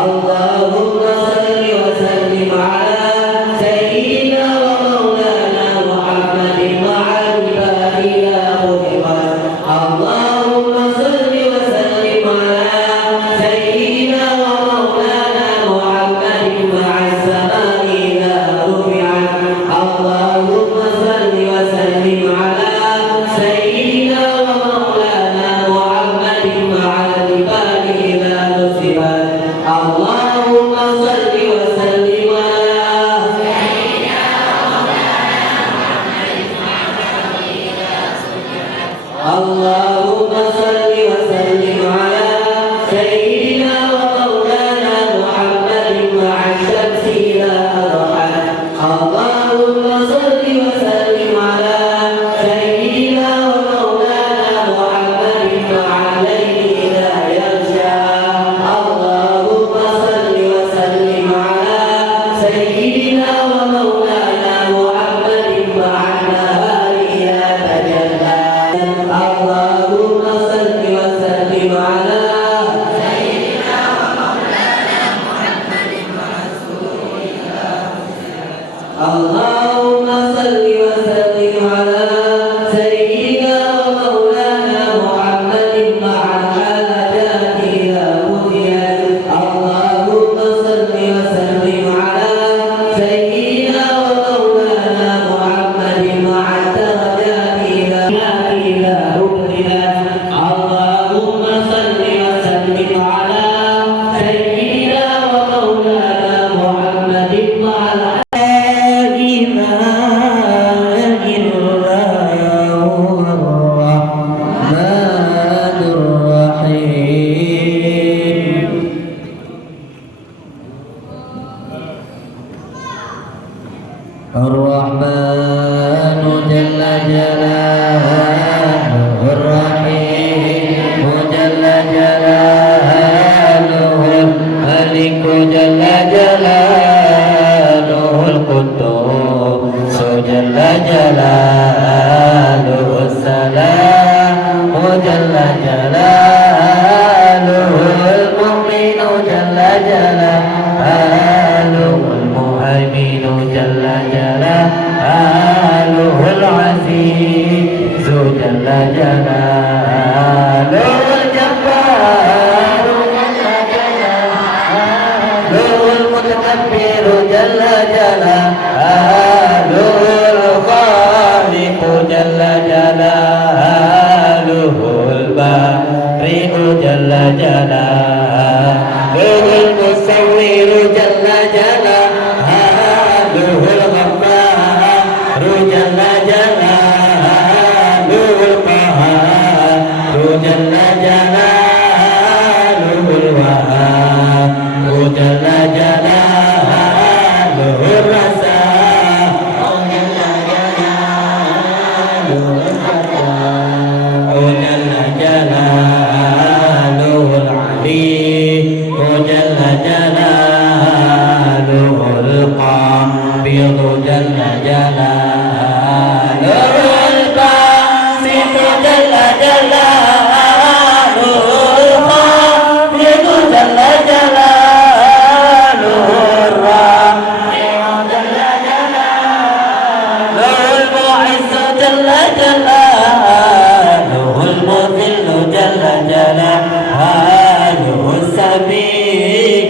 اللهم صل وسلم على سيدنا ومولانا محمد مع الباب إلى خلقت. اللهم صل وسلم على سيدنا ومولانا محمد مع السماء إذا رفعت. اللهم صل وسلم على سيدنا ومولانا محمد مع الجبال إذا نصبت. اللهم صل وسلم على سيدنا ومولانا محمد مع الجبال إذا نصبت. اللهم صل وسلم على سيدنا ومولانا محمد مع الشمس إذا أضحت. اللهم صل وسلم على سيدنا ومولانا محمد مع الليل إذا يغشى. اللهم صل وسلم على سيدنا ومولانا محمد مع النهار إذا تجلى. اللهم صل وسلم على سيدنا ومولانا محمد مع السرور إذا أحسنت. اللهم صل وسلم على سيدنا ومولانا محمد مع الحاجات إذا قضيت. اللهم صل وسلم على سيدنا ومولانا محمد مع الدرجات إذا أبدلت. اللهم صل وسلم على سيدنا ومولانا محمد مع لا إله إلا هو الرحمن الرحيم. الرحمن جل جلاله الرحيم جل جلاله الملك جل جلاله القدوس جل جلاله السلام جل جلاله المؤمن جل جلاله المهيمن جل جلاله العزيز جل جلاله الجبار جل جلاله المتكبر جل جلاله الخالق جل جلاله البارئ جل جلاله المصور جل جلاله الغفار جل جلاله القهار جل جلاله الوهاب جل جلاله الرزاق جل جلاله الفتاح جل جلاله العليم جل جلاله القابض جل جلاله الباسط جل جلاله الخافض جل جلاله الرافع جل جلاله المعز جل جلاله المذل جل جلاله السميع